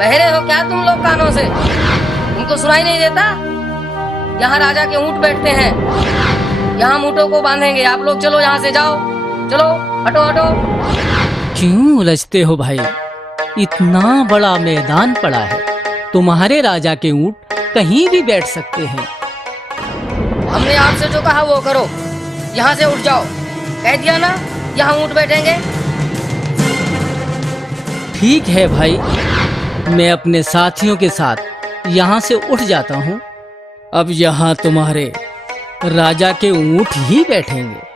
बहरे हो क्या तुम लोग कानों से? तुमको सुनाई नहीं देता? यहाँ राजा के ऊंट बैठते हैं, यहाँ हम ऊँटों को बांधेंगे। आप लोग चलो, यहाँ से जाओ, चलो, हटो हटो। क्यों उलझते हो भाई? इतना बड़ा मैदान पड़ा है, तुम्हारे राजा के ऊंट कहीं भी बैठ सकते हैं। हमने आपसे जो कहा वो करो, यहाँ से उठ जाओ। कह दिया ना, यहाँ ऊँट बैठेंगे। ठीक है भाई, मैं अपने साथियों के साथ यहाँ से उठ जाता हूँ। अब यहाँ तुम्हारे राजा के ऊंट ही बैठेंगे।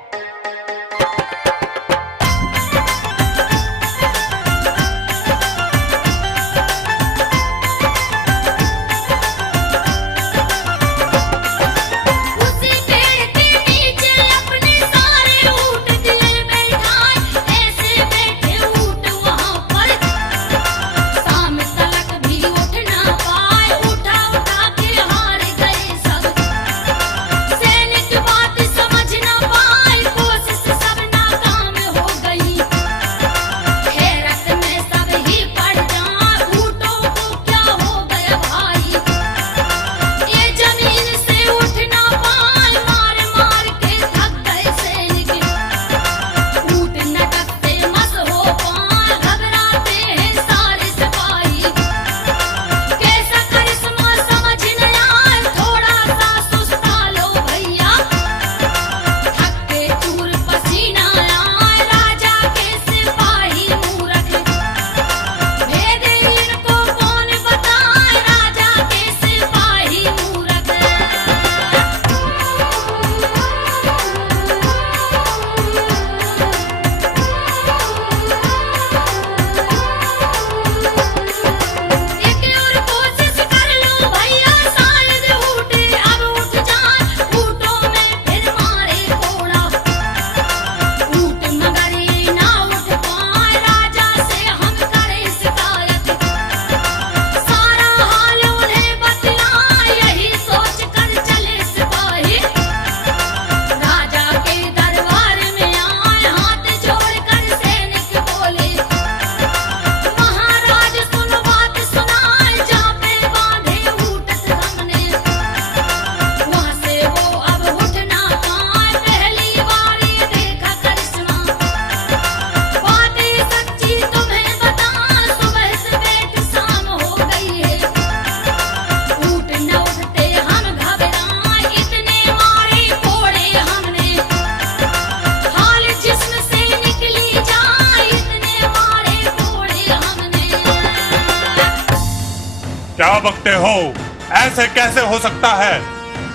क्या बकते हो? ऐसे कैसे हो सकता है?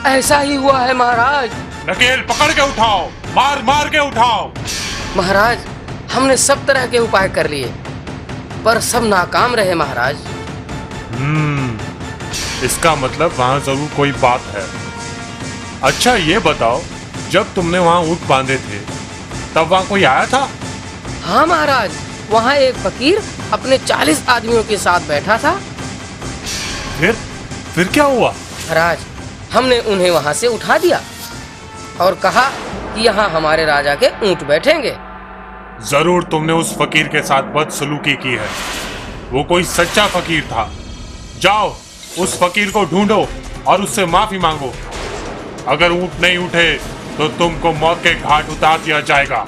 ऐसा ही हुआ है महाराज। नकेल पकड़ के उठाओ, मार मार के उठाओ। महाराज, हमने सब तरह के उपाय कर लिए, पर सब नाकाम रहे महाराज। इसका मतलब वहाँ जरूर कोई बात है। अच्छा ये बताओ, जब तुमने वहाँ ऊँट बांधे थे तब वहाँ कोई आया था? हाँ महाराज, वहाँ एक फकीर अपने 40 आदमियों के साथ बैठा था। फिर क्या हुआ? महाराज, हमने उन्हें वहाँ से उठा दिया और कहा कि यहाँ हमारे राजा के ऊँट बैठेंगे। जरूर तुमने उस फकीर के साथ बदसलूकी की है। वो कोई सच्चा फकीर था। जाओ उस फकीर को ढूंढो और उससे माफी मांगो। अगर ऊँट नहीं उठे तो तुमको मौत के घाट उतार दिया जाएगा।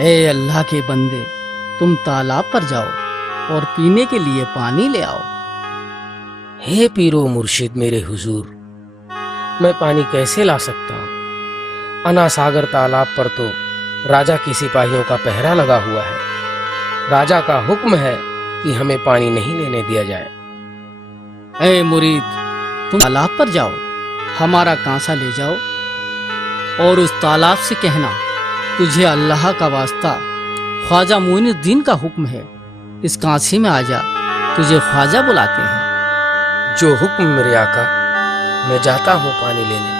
ए अल्लाह के बंदे, तुम तालाब पर जाओ और पीने के लिए पानी ले आओ। हे पीरो मुर्शिद मेरे हुजूर, मैं पानी कैसे ला सकता हूँ? अनासागर तालाब पर तो राजा के सिपाहियों का पहरा लगा हुआ है। राजा का हुक्म है कि हमें पानी नहीं लेने दिया जाए। ए मुरीद, तुम तालाब पर जाओ, हमारा कांसा ले जाओ और उस तालाब से कहना, तुझे अल्लाह का वास्ता ख्वाजा मोइनुद्दीन का हुक्म है, इस कांसे में आ जा, तुझे ख्वाजा बुलाते हैं। जो हुक्म मेरे आका, मैं जाता हूँ पानी लेने।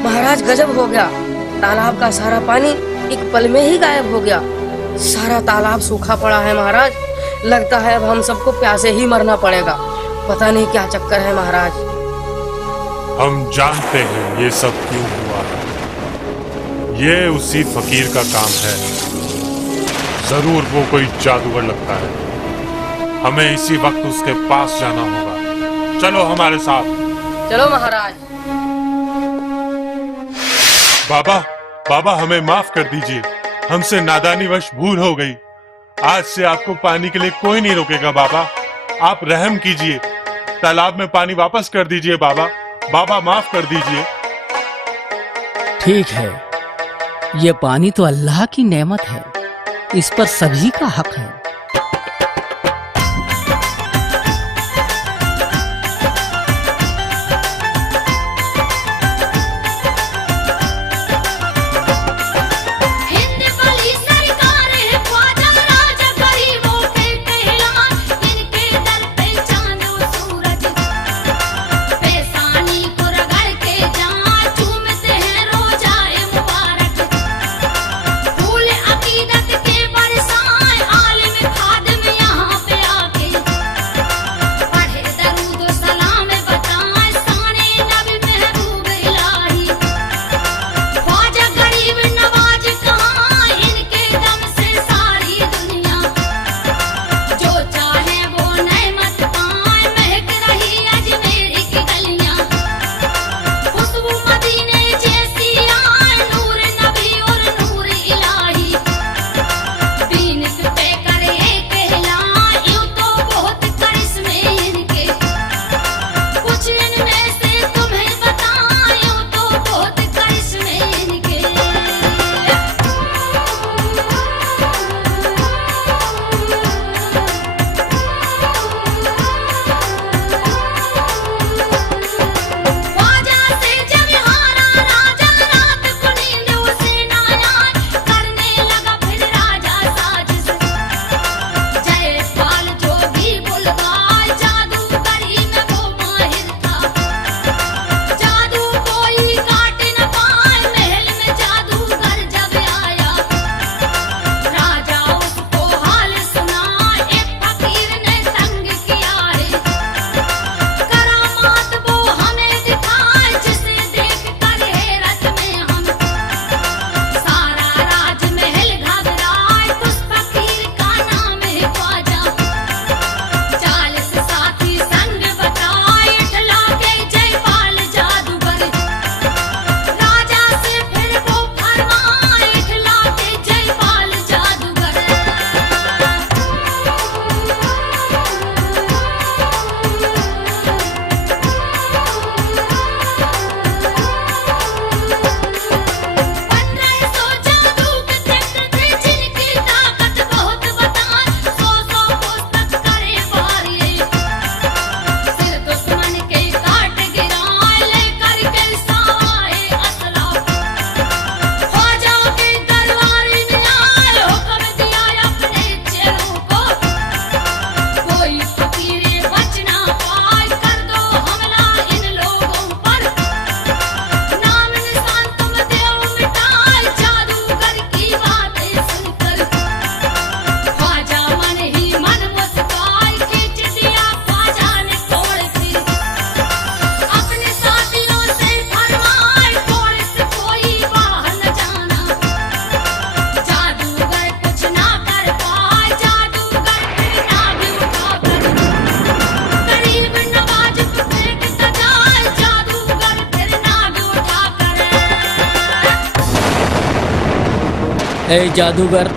महाराज गजब हो गया, तालाब का सारा पानी एक पल में ही गायब हो गया। सारा तालाब सूखा पड़ा है महाराज, लगता है अब हम सबको प्यासे ही मरना पड़ेगा। पता नहीं क्या चक्कर है महाराज। हम जानते हैं ये सब क्यों हुआ है। ये उसी फकीर का काम है, जरूर वो कोई जादूगर लगता है। हमें इसी वक्त उसके पास जाना होगा। चलो हमारे साथ। चलो महाराज। बाबा, बाबा हमें माफ कर दीजिए, हमसे नादानीवश भूल हो गई। आज से आपको पानी के लिए कोई नहीं रोकेगा बाबा। आप रहम कीजिए, तालाब में पानी वापस कर दीजिए बाबा। बाबा माफ कर दीजिए। ठीक है, ये पानी तो अल्लाह की नेमत है, इस पर सभी का हक है। फूल अकीदत के बरसाए आलिम ए जादूगर,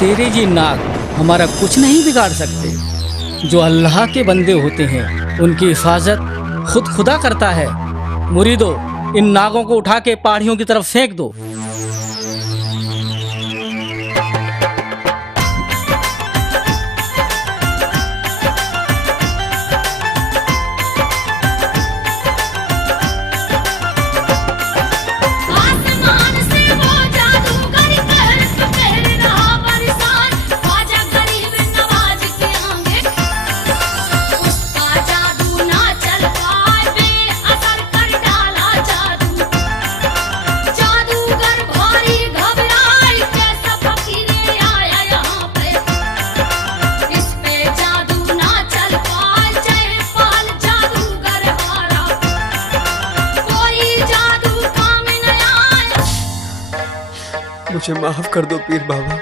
तेरे जी नाग हमारा कुछ नहीं बिगाड़ सकते। जो अल्लाह के बंदे होते हैं उनकी हिफाजत खुद खुदा करता है। मुरीदो, इन नागों को उठा के पहाड़ियों की तरफ फेंक दो। आसमान से वो जादूगर कहर रहा बरसात, ख्वाजा गरीब नवाज के आगे उसका जादू ना चल पाए, बेअसर कर डाला जादू। जादूगर भारी घबराए, कैसा फकीर आया यहाँ पे, इस पे जादू ना चल पाए, जयपाल जादूगर हारा, कोई जादू काम न आया। मुझे माफ कर दो पीर बाबा,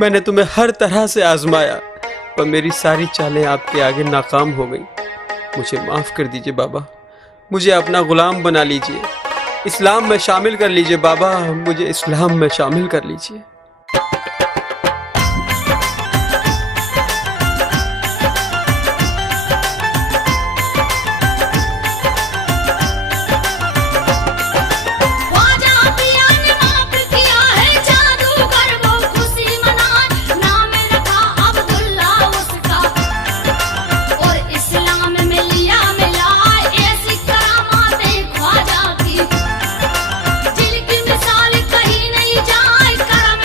मैंने तुम्हें हर तरह से आजमाया पर मेरी सारी चालें आपके आगे नाकाम हो गई। मुझे माफ कर दीजिए बाबा, मुझे अपना गुलाम बना लीजिए, इस्लाम में शामिल कर लीजिए बाबा, मुझे इस्लाम में शामिल कर लीजिए। ख्वाजा पिया ने माफ किया है, जादूगर वो खुशी मनाए, नाम रखा अब्दुल्ला उसका, और इस्लाम में लिया मिलाए, ऐसी करामातें ख्वाजा की जिनकी मिसाल कहीं नहीं जाए। करम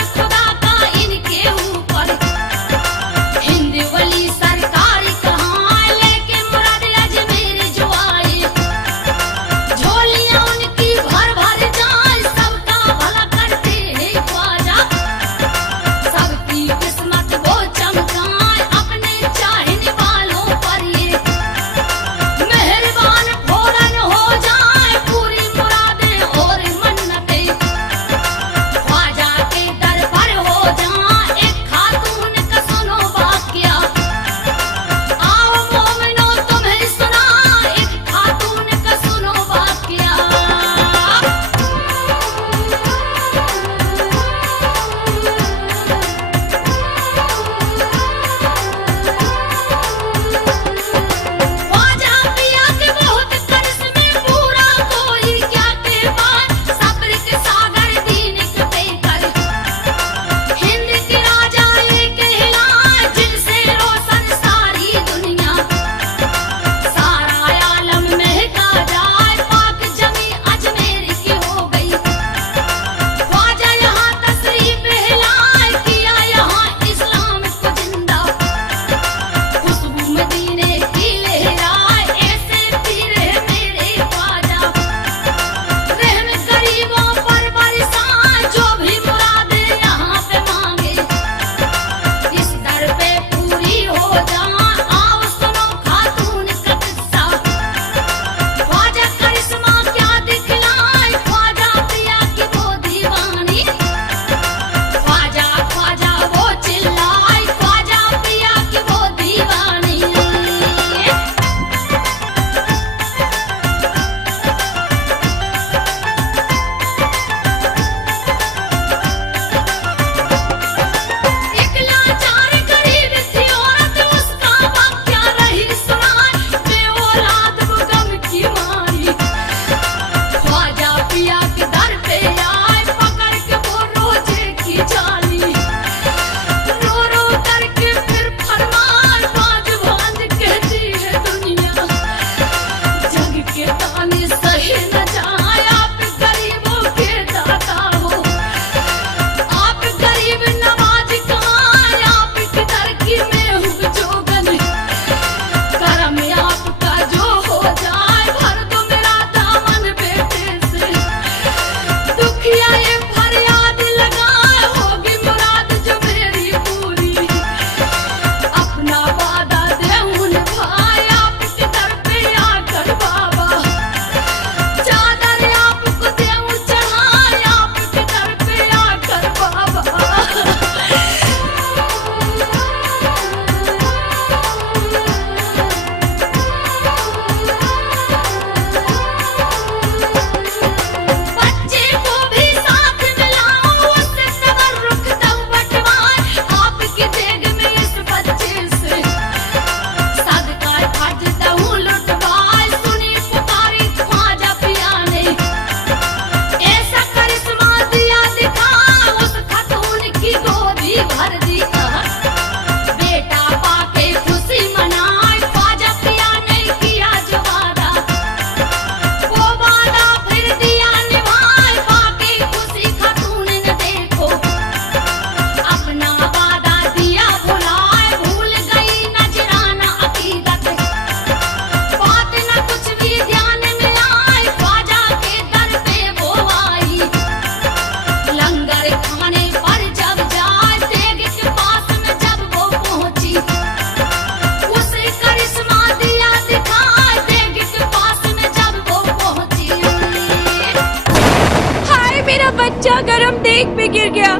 अल्लाह गरम देग पे गिर गया।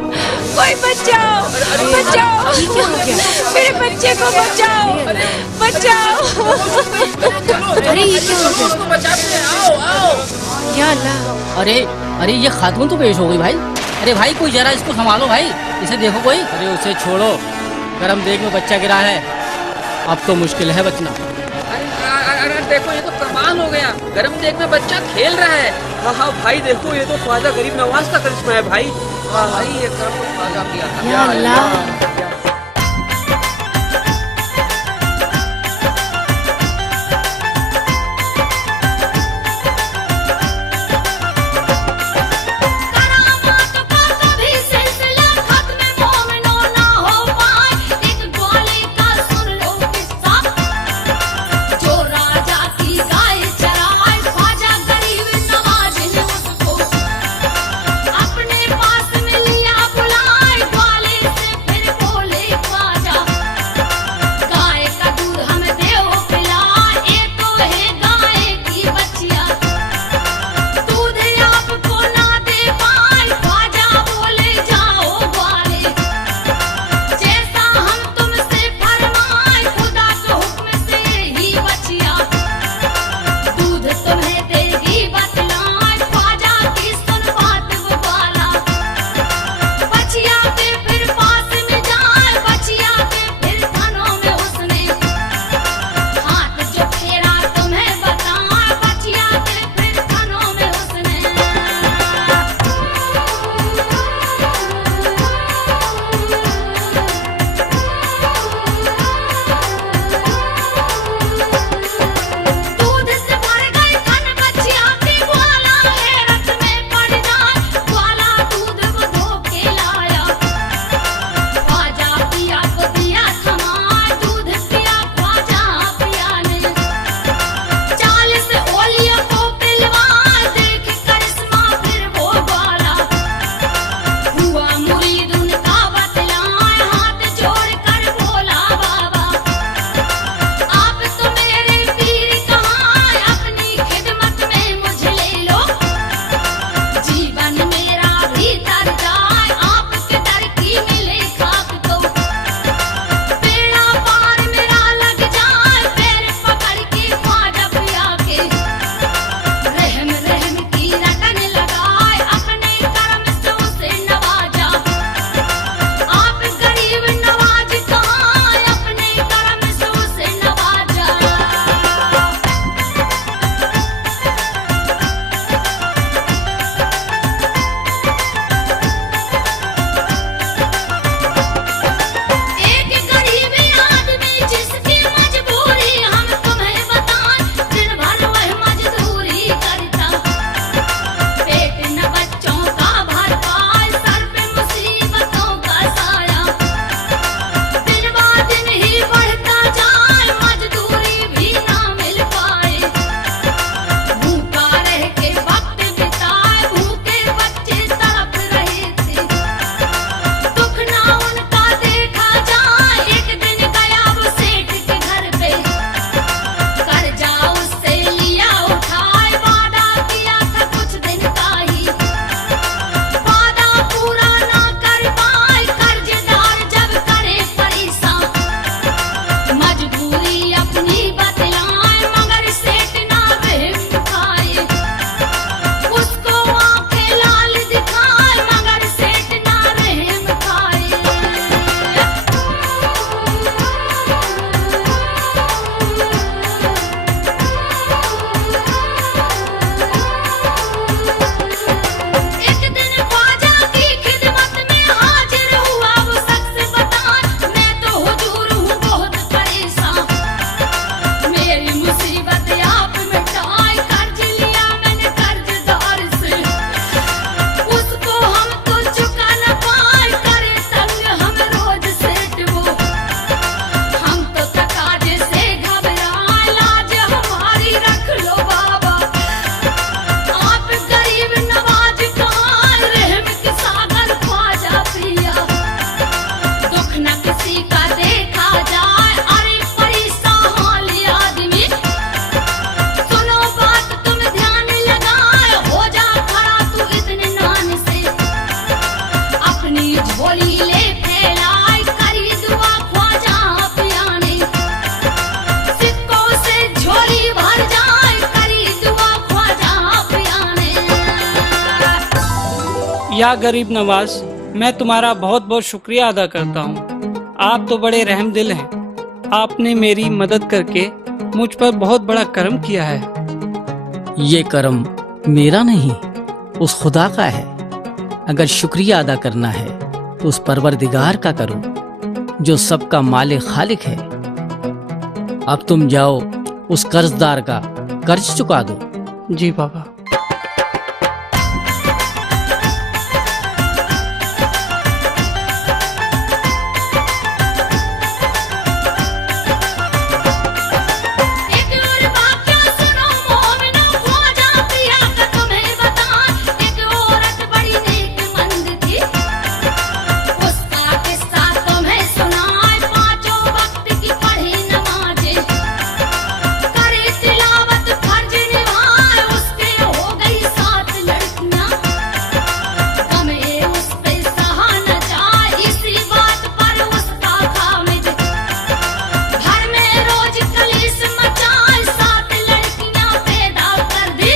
कोई बचाओ, बचाओ, मेरे बच्चे को बचाओ, बचाओ। अरे ये क्या हो गया? या अल्लाह, अरे अरे ये खातून तो पेश हो गई भाई। अरे भाई कोई जरा इसको संभालो भाई, इसे देखो कोई। अरे उसे छोड़ो, गरम देग में बच्चा गिरा है, अब तो मुश्किल है बचना। अरे देखो ये तो कमाल हो गया, गरम देग में बच्चा खेल रहा है। हाँ हाँ भाई देखो, ये तो ख्वाजा गरीब नवाज का करिश्मा है भाई। हाँ भाई ये कर्म तो ख्वाजा किया था। या अल्लाह। करामात का कभी सिलसिला खत्म मोमिनो ना हो पाए। एक ग्वाले का सुन लो किस्सा, जो राजा की गाय चराए, ख्वाजा गरीब नवाज ने उसको अपने पास में लिया बुलाए। ग्वाले से फिर बोला या गरीब नवाज, मैं तुम्हारा बहुत बहुत शुक्रिया अदा करता हूँ। आप तो बड़े रहम दिल हैं। आपने मेरी मदद करके मुझ पर बहुत बड़ा करम किया है। ये करम मेरा नहीं, उस खुदा का है। अगर शुक्रिया अदा करना है तो उस परवरदिगार का करो जो सबका मालिक खालिक है। अब तुम जाओ, उस कर्जदार का कर्ज चुका दो। जी बाबा। एक और वाक़या सुनो मोमिनो, ख्वाजा पिया का तुम्हें बताऊं। एक औरत बड़ी नेकमंद थी, उसका किस्सा तुम्हें सुनाए। पांचों वक्त की पढ़ी नमाज़ें, करे तिलावत फर्ज निभाए। उसके हो गई 7 लड़कियां, गमे उस पे सहा न जाए। इसी बात पर उसका खामिद घर में रोज कलेश मचाए। 7 लड़कियां पैदा कर दी,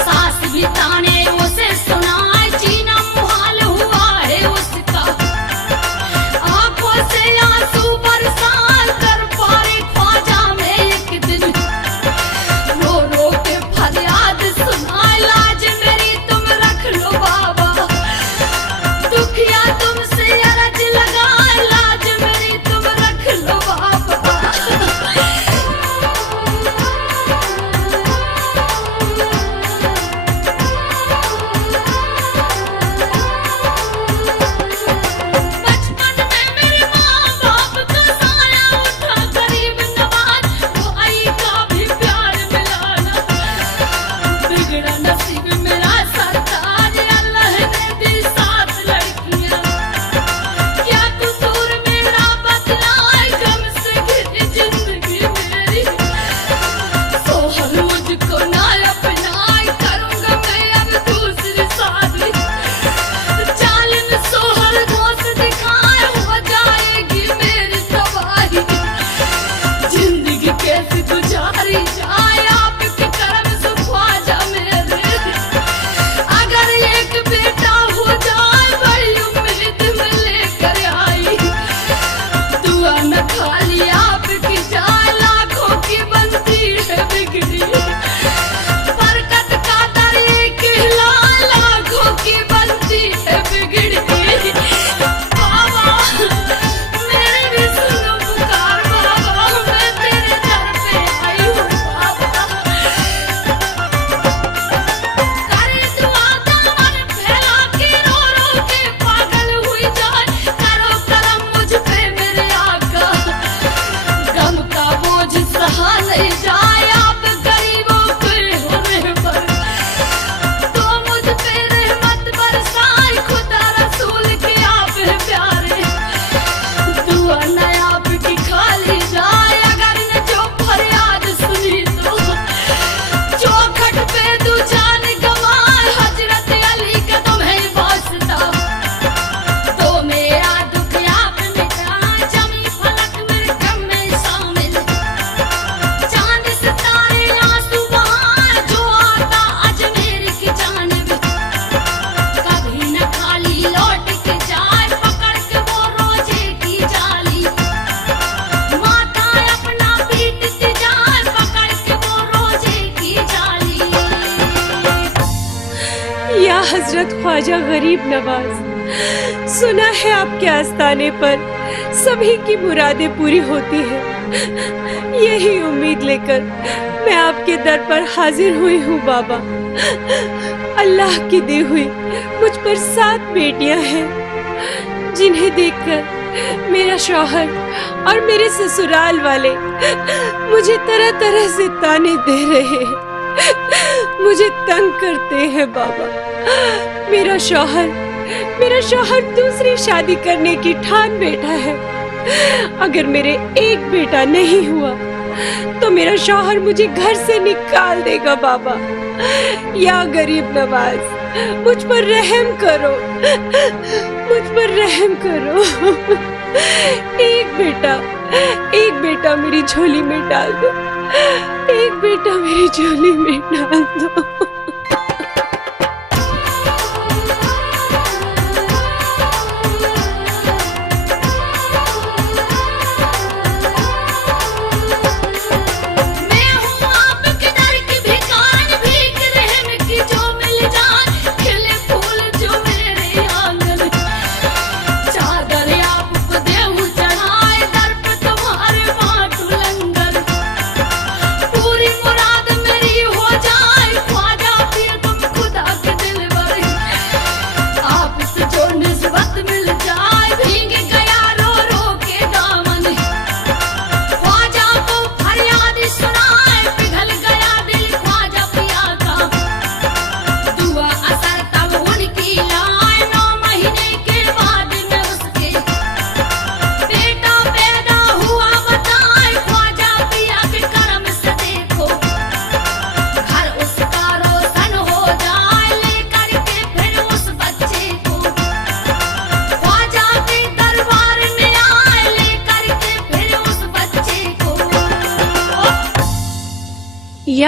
सास भी ताने उसे सुनाए। जीना मुहाल हुआ है उसका, आंखों से आंसू बरसाए। कर पारे ख्वाजा में एक दिन, रो रो के फरियाद सुनाए। लाज मेरी तुम रख लो बाबा, दुखिया तुमसे अरज लगाए। लाज मेरी तुम रख लो बाबा। बचपन में मेरे माँ बाप का साया उठा, गरीब नवाज वो आई का भी प्यार मिला ना। बिगड़ा नसीब मेरा सरकार, अल्लाह ने दी 7 लड़कियां। क्या कसूर मेरा बदलाए, गम से घिरी जिंदगी मेरी। सोहर मुझको ना अपनाए, करूंगा मैं अब दूसरी शादी। जालिम सोहर दोस्त दिखाए, हो जाएगी मेरी तबाही। जिंदगी कैसे गुजारी जाए, आपके करम से ख्वाजा मेरे। अगर एक बेटा हो जाए, बड़ी उम्मीद में लेकर आई। दुआ न खाली आपकी जाए, लाखों की बनती है बिगड़ी। बरकत का दर एक हिलाए, लाखों की बनती है बिगड़ी। बाबा मेरे भी सुनो पुकार, बाबा मैं तेरे दर पे आई हूँ बाबा। करे दुआ दामन फैला के, रो रो के पागल हुई जाए। करो करम मुझ पे मेरे आका, गम का बोझ सहा नहीं जाए। आप गरीबों के हो रहबर, तो मुझ पे रहमत बरसाए। खुदा रसूल के आप है प्यारे, दुआ न आपकी खाली जाए। अगर न जो फरियाद सुनी तो चौखट पे तू जान गवाए। हजरत अली का तुम्हें वास्ता, तो मेरा दुख आप मिटाए। जमी फलक मेरे गम में शामिल, चांद सितारे आंसू बहाए। जो आता अजमेर की जानिब, कभी न खाली लौट के जाए। पकड़ के वो रोजे की जाली, माथा अपना पीटती जाए। पकड़ के वो रोजे की जाली। या हजरत ख्वाजा गरीब नवाज, सुना है आपके आस्थाने पर सभी की मुरादें पूरी होती हैं। यही उम्मीद लेकर मैं आपके दर पर हाजिर हुई हूँ बाबा। अल्लाह की दी हुई मुझ पर 7 बेटियां हैं, जिन्हें देखकर मेरा शौहर और मेरे ससुराल वाले मुझे तरह तरह से ताने दे रहे हैं, मुझे तंग करते हैं बाबा। मेरा शौहर दूसरी शादी करने की ठान बैठा है। अगर मेरे एक बेटा नहीं हुआ तो मेरा शौहर मुझे घर से निकाल देगा बाबा। या गरीब नवाज, मुझ पर रहम करो, मुझ पर रहम करो। एक बेटा मेरी झोली में डाल दो, एक बेटा मेरी झोली में डाल दो।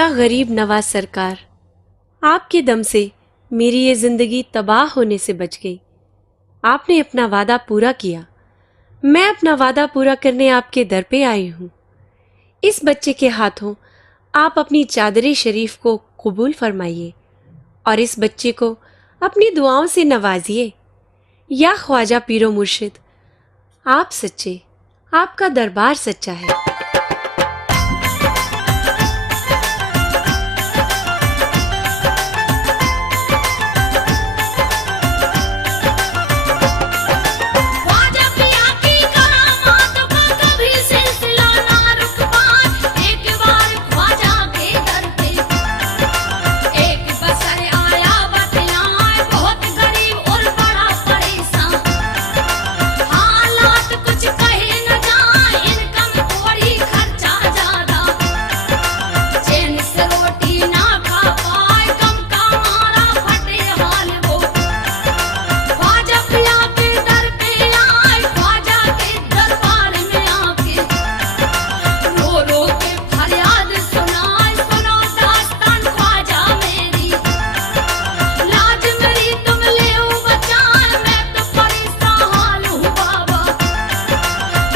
ख्वाजा गरीब नवाज सरकार, आपके दम से मेरी ये जिंदगी तबाह होने से बच गई। आपने अपना वादा पूरा किया, मैं अपना वादा पूरा करने आपके दर पे आई हूँ। इस बच्चे के हाथों आप अपनी चादर शरीफ को कबूल फरमाइए और इस बच्चे को अपनी दुआओं से नवाजिए। या ख्वाजा पीरो मुर्शिद, आप सच्चे, आपका दरबार सच्चा है। ख्वाजा पिया की करामातों का कभी सिलसिला ना रुक पाए। एक बार ख्वाजा के दर पे एक बसर आया बतलाए, बहुत गरीब और बड़ा परेशान। हालात कुछ कहे न जाए, इनकम थोड़ी खर्चा ज्यादा। चैन से रोटी ना खा पाए, गम का मारा फटे हाल वो। ख्वाजा पिया के दर पे आए, ख्वाजा के दरबार में आके रो रो के फरियाद सुनाए। सुनो दास्तान ख्वाजा मेरी, लाज मेरी तुम ले बचाए। मैं तो परेशान हाल हूँ बाबा,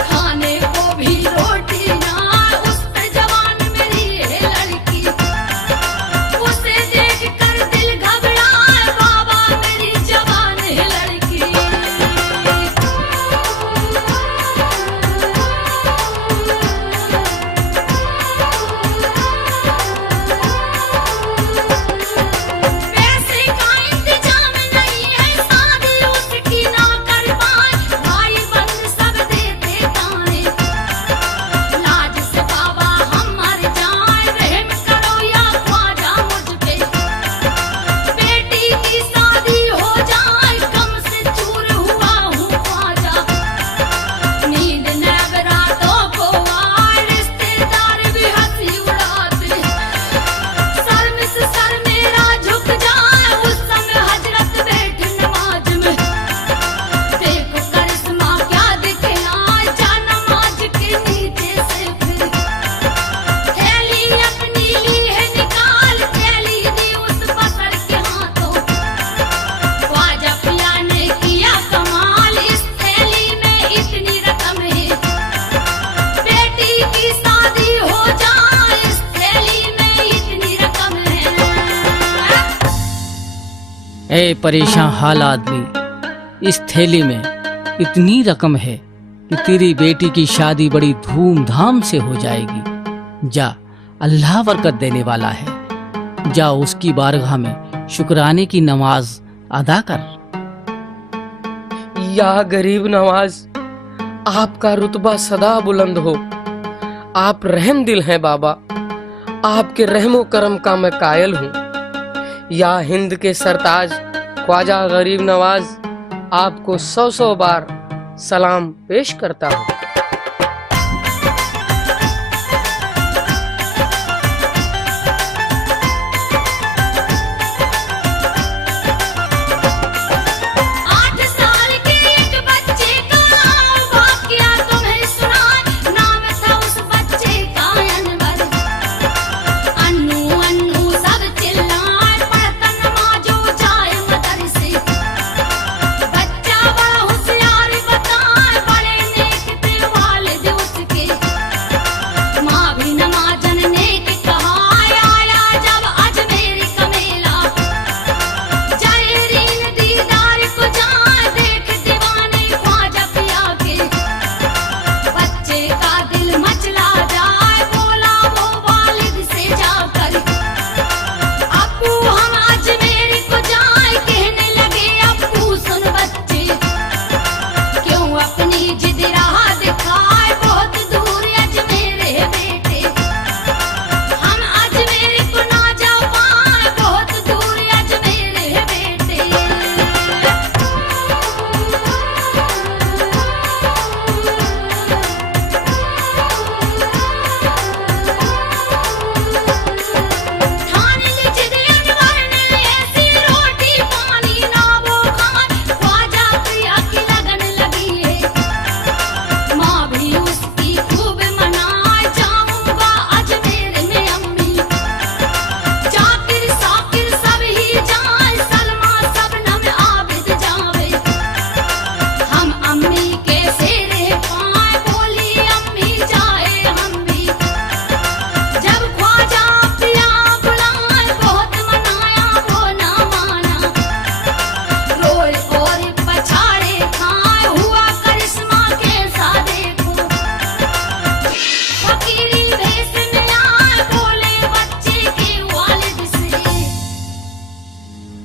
खाने को भी रोटी ना। उस पे जवान मेरी है लड़की, उसे देख कर दिल घबराए। बाबा मेरी जवान है लड़की। पैसे का इंतजाम नहीं है, शादी उसकी ना कर पाए। भाई बंद सब देते ताने, लाज से बाबा हम मर जाए। रहम करो या ख्वाजा मुझ पे, बेटी की शादी हो जाए। कम से चूर हुआ हूँ ख्वाजा, नींद नैब रातों को आए। रिश्तेदार भी हंसी उड़ाते, शर्म से सर मेरा झुक जाए। उस समय हजरत बैठ नमाज में, देखो करिश्मा क्या दिखलाए। जा नमाज के नीचे से फिर थैली अपनी ली है निकाल, थैली दी उस बसर के हाथों। ख्वाजा पिया ने किया कमाल, इस थैली में इतनी रकम है, बेटी की शादी हो जाए। इस थैली में इतनी रकम है। ए परेशान हाल आदमी, इस थैली में इतनी रकम है कि तेरी बेटी की शादी बड़ी धूमधाम से हो जाएगी। जा, अल्लाह बरकत देने वाला है। जा उसकी बारगाह में शुक्राने की नमाज अदा कर। या गरीब नवाज, आपका रुतबा सदा बुलंद हो। आप रहम दिल हैं बाबा, आपके रहमो करम का मैं कायल हूँ। या हिंद के सरताज ख्वाजा गरीब नवाज, आपको 100 बार सलाम पेश करता हूँ। आठ साल के एक बच्चे का वाकया तुम्हें सुनाए। नाम था उस बच्चे का अनवर। अन्नू अन्नू सब चिल्लाए, पढ़ता नमाजो जाए मदरसे। बच्चा बड़ा होशियार बताए, बड़े नेक थे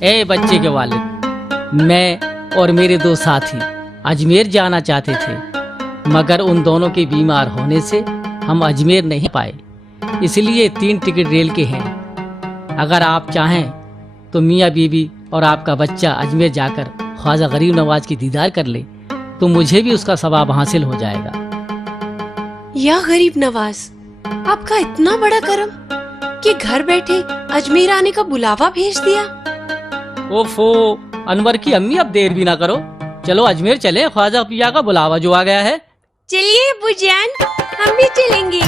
ए बच्चे के वालिद, मैं और मेरे दो साथी अजमेर जाना चाहते थे, मगर उन दोनों के बीमार होने से हम अजमेर नहीं पाए, इसलिए 3 टिकट रेल के हैं। अगर आप चाहें तो मियाँ बीबी और आपका बच्चा अजमेर जाकर ख्वाजा गरीब नवाज की दीदार कर ले, तो मुझे भी उसका सवाब हासिल हो जाएगा। या गरीब नवाज, आपका इतना बड़ा करम कि घर बैठे अजमेर आने का बुलावा भेज दिया। ओफो अनवर की अम्मी, अब देर भी ना करो, चलो अजमेर चले, ख्वाजा पिया का बुलावा जो आ गया है। चलिए बुजान, हम भी चलेंगे।